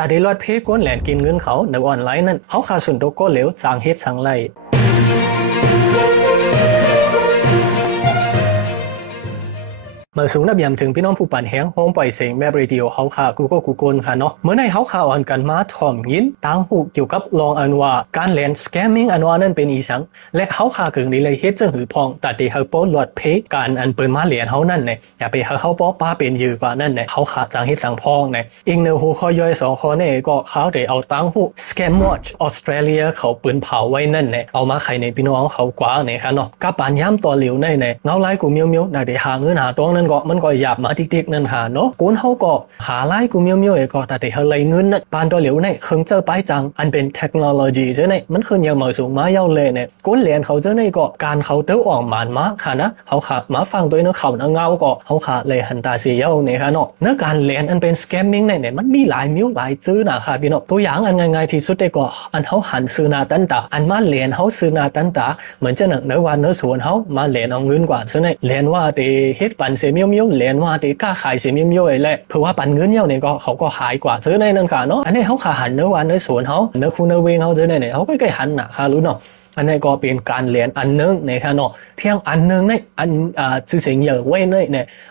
แต่ได้รอดเพก้นแหลนกินเงินเขาในออนไลน์นั้นเขาขาดส่วนตัวก็เหลวจางเฮ็ดสังไรเมื่อสูงนับยามถึงพี่น้องผู้ปั่นแห้งห้องปล่อยเสียงแบบเรดิโอเขาค่ะกูโกนค่ะเนาะเมื่อในเขาข่าวอ่อนกันมาถ่อมยินตั้งหูเกี่ยวกับลองอันว่าการเล่นสแกมมิ่งอันว่านั่นเป็นอีสังและเขาข่าวเกิดในเลยเฮ็ดจังหือพองแต่ที่เขาโป้หลอดเพการอันเปิดมาเหรียญเขานั่นเนี่ยอย่าไปเขาป้อป้าเป็นยือกว่านั่นเนี่ยเขาขาดจังเฮ็ดสังพองเนี่ยอีกหนึ่งหัวข้อย่อย2ข้อเนี่ยก็เขาได้เอาตั้งหู Scam Watch ออสเตรเลียเขาปืนเผาไว้นั่นเนี่ยเอามาไขในพี่น้องเขากว่าเนี่ยค่ะเนาะกับปานย้ำตัวเหลวในเนี่ยเงาไล่กูเมียวได้หาเงินหาตรงนั้นก็มันก็หยาบมาติ๊กๆนั่นค่ะเนาะกูนเขาก็หาไล่กูเมียวก็แต่เขาไล่เงินน่ะปานตัวเหลวเนี่ยเครื่องเจอไปจังอันเป็นเทคโนโลยีเจ้าเนี่ยมันขึ้นยังมาสูงมาเย้าเลยเนี่ยกูนเหรียญเขาเจ้าเนี่ยก็การเขาเต้าออกมาค่ะนะเขาขามาฟังตัวเนื้อเขาเงาก็เขาขาเลยหันตาเสียเย้าเนี่ยค่ะเนาะเนื้อการเหรียญอันเป็นสแกมมิ่งเนี่ยมันมีหลายมิ้วหลายจื้อนะคะพี่น้องตัวอย่างอันง่ายๆที่สุดก็อันเขาหันซื้อนาตันตาอันมาเหรียญเขาซื้อนาตันตาเหมือนจะหนังเนื้อวันเนื้อส่วนเขามาเหรียญเอาเงินกว่าเจ้าเนี่ยเหรียญว่าเดเฮ็ดปันเสียมิ้วเหรียญว่าเดก้าขายเสียมิ้วไอ้แหละเพราะว่าปันเงินเย้าเนี่ยก็เขาก็หายกว่าเจ้าเนี่ยนั่นค่ะเนาะอันนี้เขาขาหันเนื้อวันเนื้อส่วนเขาเนื้อคูเนื้อเวงเขาเจ้าเนี่ยเขาก็ใกล้หันน่ะค่ะรู้เนาะอันนี้ก็เป็นการเรียนอันนึงนะคะเนาะเที่ยงอันนึงเนี่ยอันชื่อเสียงเยอะไว้เนี่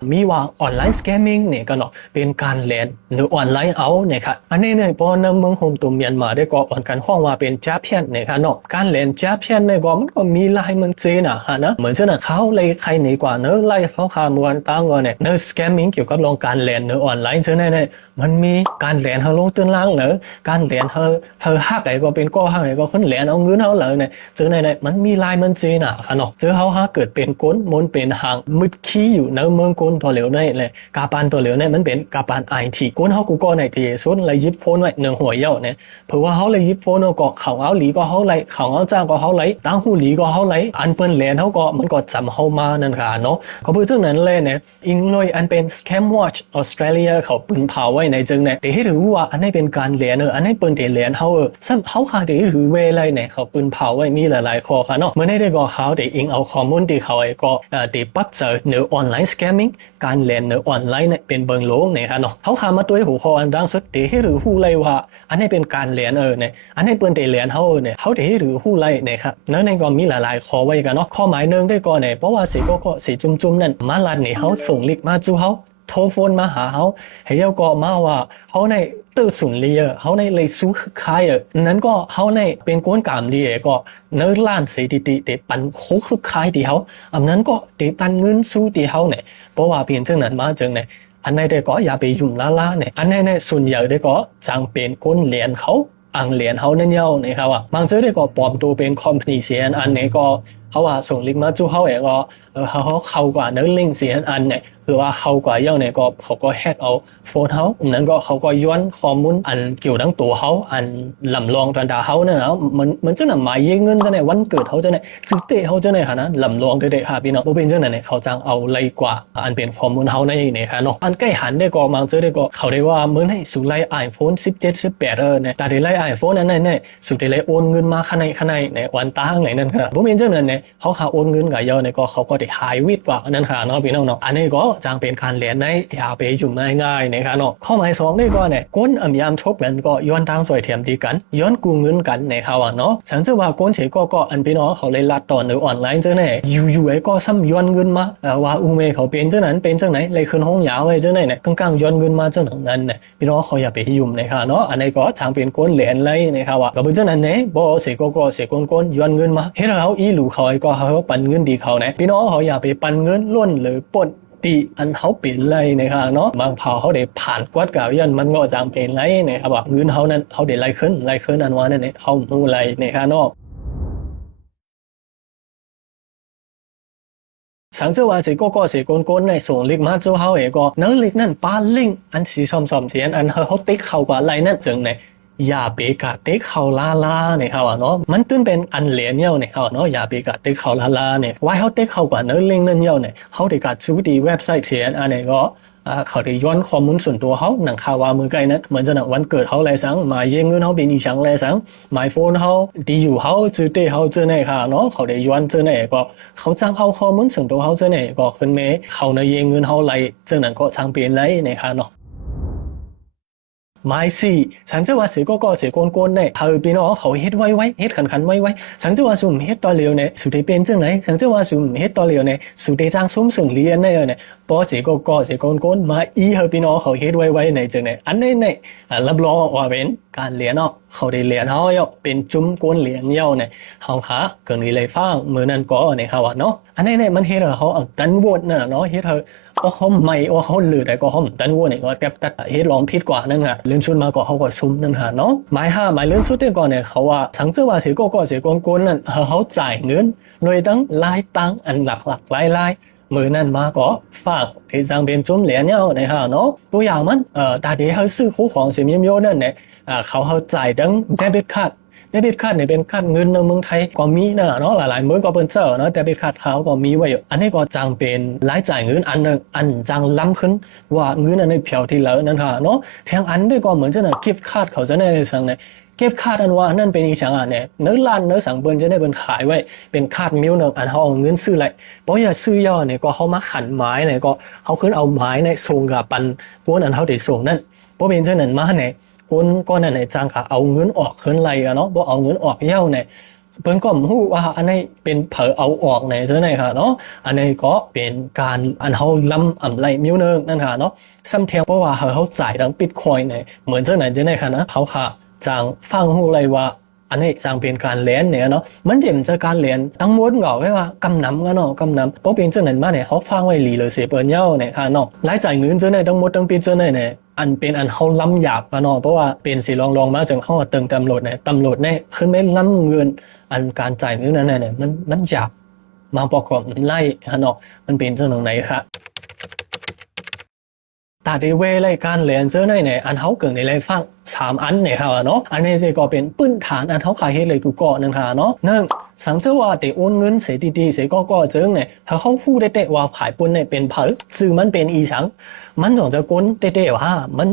ยมีว่าออนไลน์สแกมมิ่งเนี่ยก็เนาะเป็นการเรียนหรือออนไลน์เอาเนี่ยค่ะอันนี้เนี่ยพอในเมืองโฮมตุ่มเมียนมาได้ก็อ่อนกันห้องว่าเป็นจ้าเพี้ยนเนี่ยค่ะเนาะการเรียนจ้าเพี้ยนเนี่ยก็มันก็มีลายมันเจนะฮะนะเหมือนเช่นเขาเลยใครหนีกว่าเนื้อไล่เขาขามวนตั้งก็เนี่ยเนื้อสแกมมิ่งเกี่ยวกับลงการเรียนเนื้อออนไลน์เช่นเนี่ยมันมีการเรียนเขาลงตื้นล่างเนื้อการเรียนเขาหักไหนก็เป็นก้อหักไหนก็คนเรียนเอาเงินเขาเลยเนี่ยเจอในมันมีลายมันเจน่ะค่ะเนาะเจอเขาเกิดเป็นก้นมนเป็นหางมืดขี้อยู่ในเมืองก้นตัวเหลวในเลยกาปานตัวเหลวในมันเป็นกาปานไอทีก้นเขากูก็ในที่สุดเลยยิบโฟนไว้หนึ่งหัวเย่าเนี่ยเพราะว่าเขาเลยยิบโฟนก็เขาเอาหลีก็เขาเลยเขาเอาจ้างก็เขาเลยตั้งหูหลีก็เขาเลยอันเปิ้นเรียนเขาก็มันก็จำเขามานั่นค่ะเนาะก็เพื่อจังนั้นเลยเนี่ยอิงเลยอันเป็น Scam Watch ออสเตรเลียเขาปืนเผาไว้ในจึงเนี่ยแต่ให้ถือว่าอันนี้เป็นการเรียนอันนี้เปิ้นเรียนเขาซ้ำเขาค่ะเดี๋ยวถือเวเลยเนี่ยเขาปืนเผาไว้มีหลายๆข้อค่ะเนาะเมื่อได้ก็เขาเดี๋ยวอิงเอาข้อมูลที่เขาก็เดี๋ยวปักเจอเนื้อออนไลน์สแกมมิ่งการเรียนเนื้อออนไลน์เนี่ยเป็นเบิงโลกเนี่ยค่ะเนาะเขาขามาตัวหัวข้ออันดังสุดเดี๋ยวให้ถือหูเลยว่าอันนี้เป็นการเรียนเนี่ยอันนี้เปิ้นเรียนเขาเนี่ยเขาเดี๋ยวให้ถือหูเลยเนี่ยครับแล้วในก็มีหลายๆข้อไว้กันเนาะข้อหมายหนึ่งได้ก็เนี่ยเพราะว่าสิก็สิจุ่มๆนั่นมาลัดเนี่ยเขาส่งลิงก์มาจูเขาโทรโฟนมาหาเขาให้เขาก็มาว่าเขาในตื่นสุนเลียเขาในเลยสู้ขายนั้นก็เขาในเป็นก้นกามดีก็เนื้อล้านสถิติเดปันโคคือขายที่เขาอันนั้นก็เดปันเงินสู้ที่เขาเนี่ยเพราะว่าเปลี่ยนจังนั้นมาจังเนี่ยอันไหนได้ก็อย่าไปยุ่งล่าเนี่ยอันไหนเนี่ยส่วนใหญ่ได้ก็จังเป็นก้นเหรียญเขาอังเหรียญเขาเนี่ยนะครับว่าบางเจ้าได้ก็ปลอมตัวเป็นคอมพานีเสียอันนี้ก็เขาว่าส่งลิงก์มาจูเขาก็เขาเข้ากว่าเนื้อลิงก์เสียอันเนี่ยคือว่าเข้ากว่าเย่าเนี่ยก็เขาก็แฮกเอาโฟนเขานั้นก็เขาก็ย้อนข้อมูลอันเกี่ยวกับตัวเขาอันลำลองระดับเขาเนี่ยนะมันจะนำหมายเงินจะในวันเกิดเขาจะในซื้อเตะเขาจะในค่ะนะลำลองเด็กๆค่ะพี่น้องโบเป็นเจ้าไหนเขาจังเอาเลยกว่าอันเป็นข้อมูลเขาในเนี่ยค่ะเนาะอันใกล้หันได้ก็บางเจ้าได้ก็เขาได้ว่าเหมือนให้สุดไล่ iPhone 17 18เนี่ยแต่ได้ไล่ iPhone นั้นเนี่ยสุดได้ไล่โอนเงินมาข้างในเนี่ยวันตั้งไหนนั่นค่ะโบเป็นเจ้านั้นเนี่ยเขาหาโอนเงินกับเย่าเนี่ยก็เขาก็ได้หายวิดกว่านั่นค่ะเนาะพี่น้องเนาะอันนี้ก็จังเป็นการเรียนในอย่าไปยุ่งง่ายๆนะคะเนาะข้อหมาย2ได้ก็เนี่ยก้นยามทบกันก็ย้อนทางสวยเทียมดีกันย้อนกู้เงินกันนะคะว่าเนาะฉันจะว่าก้นเฉยก็อันพี่น้องเขาเลยลัดต่อในออนไลน์เจ้าเนี่ยอยู่ไอ้ก็ซ้ำย้อนเงินมาว่าอูเมเขาเป็นเจ้านั้นเป็นเจ้าไหนเลยขึ้นห้องยาวไว้เจ้าไหนเนี่ยกลางๆย้อนเงินมาเจ้านั้นเนี่ยพี่น้องเขาอย่าไปยุ่งนะคะเนาะอันนี้ก็จังเป็นก้นเรียนเลยนะคะว่ากับเจ้านั้นเนี่ยบ่เสียก็เสียก้นย้อนเงินมาเห็นแล้วอีหลูเขาไอ้ก็เขาปันเงินดีเขาเนี่ยพี่น้องเขาอย่าไปปันเงินล้นหรือปนตีอันเขาเปลี่ยนเลยนะครับเนาะบางเผาเขาได้ผ่านกวดกับยันมันก็จางเป็นไรนะครับว่าเงินเขานั้นเขาได้ไล่ขึ้นอันว่านั่นเนี่ยเขาดูไรนะครับเนาะสังเกตว่าสิก็สิก้นในส่งลิงก์มาจูเขาก็เนื้อลิงก์นั่นปาลิงก์อันสีส้มๆเสียนอันเขาติ๊กเข้ากว่าไรนั่นจึงเนี่ยอย่าไปกัดติ๊กเขาล่าเนี่ยครับเนาะมันตื่นเป็นอันเหลียนเนี่ยครับเนาะอย่าไปกัดติ๊กเขาล่าเนี่ยไว้เขาติ๊กเข้ากว่าเนื้อลิงก์นั่นเนี่ยเขาได้กัดจูดีเว็บไซต์เสียนอันนี้ก็เขาได้ย้อนข้อมูลส่วนตัวเขาหนังข่าวว่ามือไกลนั้นเหมือนจะหนังวันเกิดเขาอะไรสังหมายเงินเขาเป็นอีสังอะไรสังหมายโฟนเขาดีอยู่เขาจื้อเตะเขาเจอในค่ะเนาะเขาได้ย้อนเจอในก็เขาจ้างเอาข้อมูลส่วนตัวเขาเจอในก็ขึ้นเมเขาในเงินเขาไรเจอหนังก็จ้างเปลี่ยนไรในค่ะเนาะ ไม้สี่สังเจว่าเสียก็เสียโกนเนี่ยเธอพี่น้องเขาเฮ็ดไว้เฮ็ดขันไว้สังเจว่าสุ่มเฮ็ดต่อเร็วเนี่ยสุดที่เป็นจังไหนสังเจว่าสุ่มเฮ็ดต่อเร็วเนี่ยสุดที่จ้างสุ่มส่งเรียนเนี่ยพอเสียก็เสียโกนมาอีเธอพี่น้องเขาเฮ็ดไว้ในจังเนี่ยอันนี้เนี่ยรับรองว่าเป็นการเรียนเนาะเขาได้เรียนเขาเนาะเป็นจุ่มก้นเรียนเย้าเนี่ยเขาขาเกินเลยฟังมือนั้นก็ในเขาเนาะอันนี้เนี่ยมันเฮ็ดเขาเอาตันวดน่ะเนาะเฮ็ดเขาเขาไม่ว่าเขาลือแต่ก็เขาตันวดเนี่ยก็แทบตัดเฮ็ดลองผิดกว่านั่นฮะเลื่อนชุดมาก็เขาก็ซุ่มนั่นฮะเนาะหมายเลื่อนชุดก่อนเนี่ยเขาว่าสังเจว่าเสียก็เสียโกนนั่นเขาจ่ายเงินโดยตั้งรายตังอันหลักรายมือนั้นมาก็ฝากที่จังเป็นจุ่มเหรียญเนี่ยนะฮะเนาะตัวอย่างมันตาเดียวซื้อของเสียมีนั่นเนี่ยเขาจ่ายดังเดบิตคัทเนี่ยเป็นคัทเงินในเมืองไทยก็มีนะเนาะหลายๆเมืองก็เป็นเจอเนาะเดบิตคัทเขาก็มีไว้อันนี้ก็จังเป็นรายจ่ายเงินอันนึงอันจังล้ำขึ้นว่าเงินอันนี้เพียวที่แล้วนั่นฮะเนาะแทงอันด้วยก็เหมือนจะกิฟต์คัทเขาจะในสังเนี่ยกิฟต์คัทอันว่านั่นเป็นอีกอย่างเนี่ยเนื้อล้านเนื้อสังเบิ้ลจะได้เป็นขายไว้เป็นคัทมิลนึงอันเขาเอาเงินซื้อเลยเพราะอย่าซื้อย่อเนี่ยก็เขามาขันไม้เนี่ยก็เขาขึ้นเอาไม้เนี่ยส่งกับปันพวกนั้นเขาได้ส่งนั่นเพราะเป็นเช่นนั้นมาเนี่ยคนก็นั่นเนี่ยจังค่ะเอาเงินออกขึ้นไรกันเนาะบ่เอาเงินออกเย้าเนี่ยเพิ่นก็ฮู้ว่าอันนี้เป็นเผอเอาออกเนี่ยจังได๋ค่ะเนาะอันนี้ก็เป็นการอันเฮาล้ำอำไรมิวนึงนั่นค่ะเนาะซ้ำเทียเพราะว่าเขาจ่ายดัง Bitcoin เนี่ยเหมือนจังไหนจังได๋ค่ะนะเขาค่ะจังฟังฮู้เลยว่าอันนี้จังเป็นการเรียนเนี่ยเนาะมันเดี๋ยวจะการเรียนทั้งหมดก็ไว้ว่ากำนำกันเนาะกำนำเพราะเป็นจังนั้นมาเนี่ยเขาฟังไว้หลีเลยเสียเปิ้นเย้าเนี่ยค่ะเนาะรายจ่ายเงินจังได๋ทั้งหมดทั้งปีจังได๋เนี่ยอันเป็นอันเขาล้ำหยาบกันเนาะเพราะว่าเป็นสิลองมาจังเขาตึงตำรวจเนี่ยขึ้นไม่ล้ำเงินอันการจ่ายเงินนั้นเนี่ยมันหยาบมาประกอบไล่ฮะเนาะมันเป็นจังไหนค่ะตาดีเวรายการเรียนเจอเนี่ยอันเขาเกิดในไรฟัง3อันเนี่ยค่ะเนาะอันนี้ก็เป็นพื้นฐานอันเขาขายให้เลยกูก่อนนั่นค่ะเนาะ1สังเจว่าได้โอนเงินเสียดีๆเสียก็เจอเนี่ยเขาพูดได้ว่าขายปุ่นเนี่ยเป็นเผอซึ่งมันเป็นอีสังมันจงจะก้นได้ว่ามั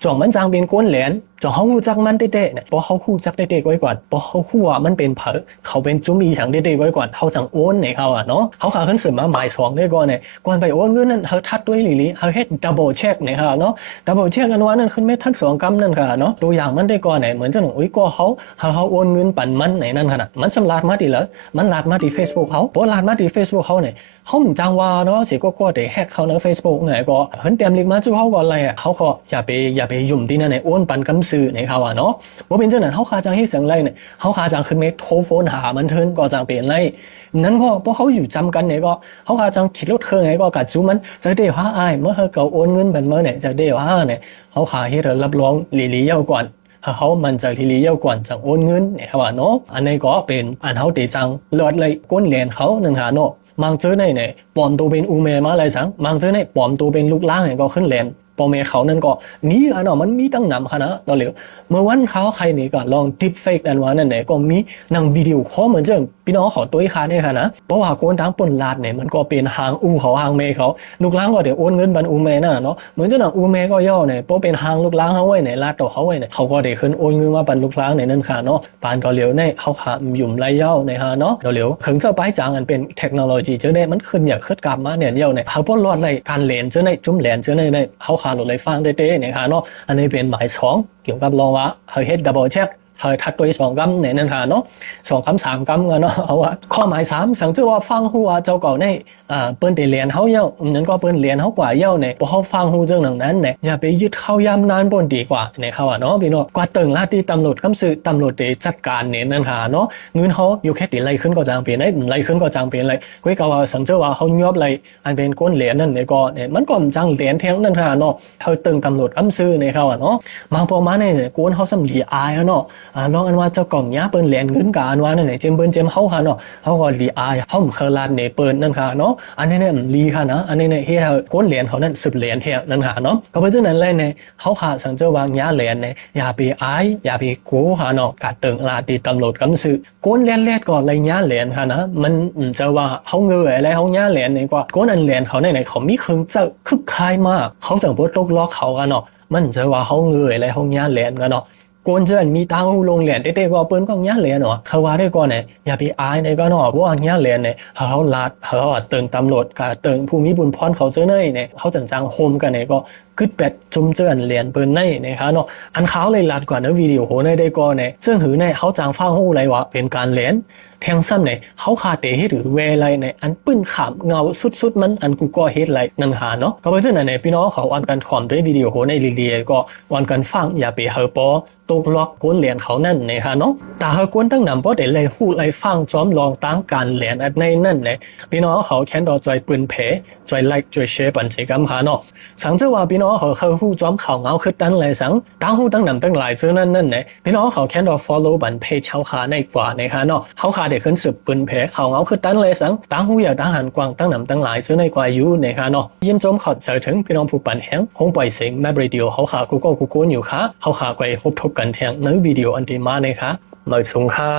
นจงมันจางเป็นก้นเหรียญจงเขาหูจักมันได้เนี่ยพอเขาหูจักได้ไว้ก่อนพอเขาหูว่ามันเป็นเผอเขาเป็นจุ่มอีสังได้ไว้ก่อนเขาจังโอนเนี่ยเขาเนาะเขาขาขึ้นเสริมมาหมาย2ได้ก่อนเนี่ยก่อนไปโอนเงินนั้นเขาทัดด้วยลีเขาเฮ็ดดับเบิลเช็คเนี่ยค่ะเนาะดับเบิลเช็คกันว่านั่นขึ้นไม่ทัด2กำนั่นค่ะเนาะตัวอย่างมันได้ก่อนเนี่ยเหมือนจังก็เขาโอนเงินปั่นมันไหนนั่นขนาดมันสำลักมาดีแล้วมันลาดมาที่ Facebook เขาพอลาดมาที่ Facebook เขาเนี่ยเขาไม่จังว่าเนาะสิก็ได้แฮกเขาใน Facebook เนี่ยก็เห็นเต็มลิกมาจู่เขาก็อะไรเขาก็อย่าไปยุ่มที่นั่นเนี่ยโอนปั่นกำซื้อเนี่ยเขาเนาะว่าเป็นจังนั้นเขาขาจังให้เสียงไรเนี่ยเขาขาจังขึ้นเมโทรโฟนหามันเทินก็จังเป็นไรนั้นก็เพราะเขาอยู่จำกันเนี่ยก็เขาขาจังขี่รถเครื่องเนี่ยก็กัดจูมันจะได้ว่าไอ้เมื่อเขาโอนเงินเป็นเมื่อเนี่ยจะได้ว่าเนี่ยเขาขาให้เรารับรองลีเย้าก่อนเขามันจะลีเย้าก่อนจังโอนเงินเนี่ยครับเนาะอันนี้ก็เป็นอันเขาตีจังเลือดเลยก้นเหรียญเขาหนึ่งหาเนาะบางเจ้าเนี่ยปลอมตัวเป็นอูเมมาอะไรสังบางเจ้าเนี่ยปลอมตัวเป็นลูกล้างเนี่ยก็ขึ้นเหรียญปอเมเขานั่นก็มีอันเนาะมันมีตั้งนำค่ะนะตอนเหลียวเมื่อวันเขาใครนี่ก็ลองดิฟเฟกอันว่านั่นเนี่ยก็มีนั่งวิดีโอคอลเหมือนเจ้าพี่น้องเขาตัวค่ะเนี่ยค่ะนะเพราะว่าโกนดังปนลาดเนี่ยมันก็เป็นหางอูเขาหางเมเขาลูกล้างก็เดี๋ยวโอนเงินบันอูเมน่ะเนาะเหมือนเจ้าหนังอูเมก็ย่อเนี่ยเพราะเป็นหางลูกล้างเขาไว้เนี่ยลาดต่อเขาไว้เนี่ยเขาก็เดี๋ยวขึ้นโอนเงินมาบันลูกล้างเนี่ยนั่นค่ะเนาะปานก็เหลียวเนี่ยเขาขาหยุ่มไรย่อเนี่ยค่ะเนาะเหลียวถึงเจ้าป้ายจางอันเป็นเทคโนโลยีเจ้าเนี่ยมันขึ้นอย่างขึ้นกลับมาเนี่ยเดียวเนี่ยเขาป้นรอดเลยการเรียนเจ้าเนี่ยจุ่มเรียนเจ้าเนี่ยเขาขาหลุดเลยฟังได้เนี่ยค่ะเนาะอันนี้เป็นหมาย2เกี่ยวกับรองว่าเฮ็ดดับเบิลเช็คทัดตัว2กำเนี่ยนั่นค่ะเนาะ2กำ3กำกันเนาะเอาว่าข้อหมาย3สังเจว่าฟังฮู้ว่าเจ้าเก่าเนี่ยเปิ้นได้เรียนเฮาเย้านั้นก็เปิ้นเรียนเฮากว่าเย้าเนี่ยบ่เฮาฟังฮู้จังนั้นเนี่ยอย่าไปยึดเข้ายามนานบ่ดีกว่าเนี่ยเขาว่าเนาะพี่น้องกว่าตึงลาที่ตำรวจคำซื้อตำรวจได้จัดการเนี่ยนั่นค่ะเนาะเงินเฮาอยู่แค่ติไล่ขึ้นก็จังเป็นไล่ขึ้นก็จังเป็นเลยก้อยก็ว่าสังเจว่าเฮายอบไล่อันเป็นก้นเหรียญนั่นเนี่ยก็เนี่ยมันก็จังเหรียญแท้งนั่นค่ะเนาะเฮาตึงตำรวจคำซื้อเนี่ยเขาว่าเนาะบางพวกมาเนี่ยก้นเฮาสำลีอายเนาะลองอันว่าเจ้ากล่องเนี้ยเปิ้นเหรียญเงินกอันว่านั่นเนี่ยเจมเปิ้นเจมเฮาค่ะเนาะเฮาก็ลีอายเฮาเคยลาดเนี่ยเปิ้นนั่นค่ะเนาะอันนี้เนี่ยลีค่ะนะอันนี้เนี่ยเฮ็ดให้ก้นเหรียญเขานั่น10เหรียญแท้นั่นค่ะเนาะก็เป็นจังนั้นเลยเนี่ยเฮาค่ะสังเจว่าญาเหรียญเนี่ยอย่าไปอายอย่าไปโกค่ะเนาะกะตึงลาดที่ตำรวจกำซื้อก้นเหรียญแรกก็เลยญาเหรียญค่ะนะมันจะว่าเฮาเงยอะไรเฮาญาเหรียญนี่กว่าก้นอันเหรียญเขาเนี่ยเขามีเครื่องจักรคึกคายมากเขาจังบ่ตกล็อกเขากันเนาะมันจะว่าเฮาเงยอะไรเฮาญาเหรียญกันเนาะโกนเจนมีตังหูลงเหรียญเต้ๆก็เปิ้นก็ญาเหรียญเนาะเขาว่าได้ก่อนเนี่ยอย่าไปอายในก็เนาะเพราะว่าญาเหรียญเนี่ยเขาลาดเขาตึงตำรวจกับตึงผู้มีบุญพรเขาเจอเนยเนี่ยเขาจังๆโฮมกันเนี่ยก็ กึดเป็ดจุ่มเจออันเหรียญเปิ้นในนะคะเนาะอันเขาเลยลัดกว่าในวิดีโอโหในได้ก็เนี่ยซึ่งหือในเขาจางฟังหูไรว่าเป็นการเหรียญแทงซ้ำเนี่ยเขาขาดเตะหรือเวไรในอันปื้นขามเงาสุดมันอันกูก็เฮ็ดไรนั่นหาเนาะก็เพราะฉะนั้นเนี่ยพี่น้องเขาอันกันขอมด้วยวิดีโอโหในเรียก็วันกันฟังอย่าไปเฮอปอตกล็อกก้นเหรียญเขานั่นนะคะเนาะแต่เฮากวนตั้งนำบ่ได้เลยฮู้ไล่ฟังจอมลองตั้งการเหรียญอันในนั่นเนี่ยพี่น้องเขาแค่ดอจอยปืนเพจอยไลค์จอยแชร์ปันใจกันหาเนาะสังเจอว่าพี่น้องเขาฮู้จอมเขาเงาขึ้นดันเลยสังตั้งฮู้ตั้งนำตั้งหลายเจอนั่นเนี่ยพี่น้องเขาแค่ดอ follow บันเพจเขาขาในกว่านะคะเนาะเขาขาได้ขึ้นสืบปืนเพเขาเงาขึ้นดันเลยสังตั้งฮู้อยากตั้งหันกว้างตั้งนำตั้งหลายเจอในกว่าอยู่นะคะเนาะยินจอมขอเจอถึงพี่น้องผู้ปันแหงห้องปล่อยเสียงแมบเรดิโอเขาขากูก็กูโกนอยู่ค่ะเขาขาไปพบกันแทงในวิดีโออันที่มานะคะหน่อยสูงค่ะ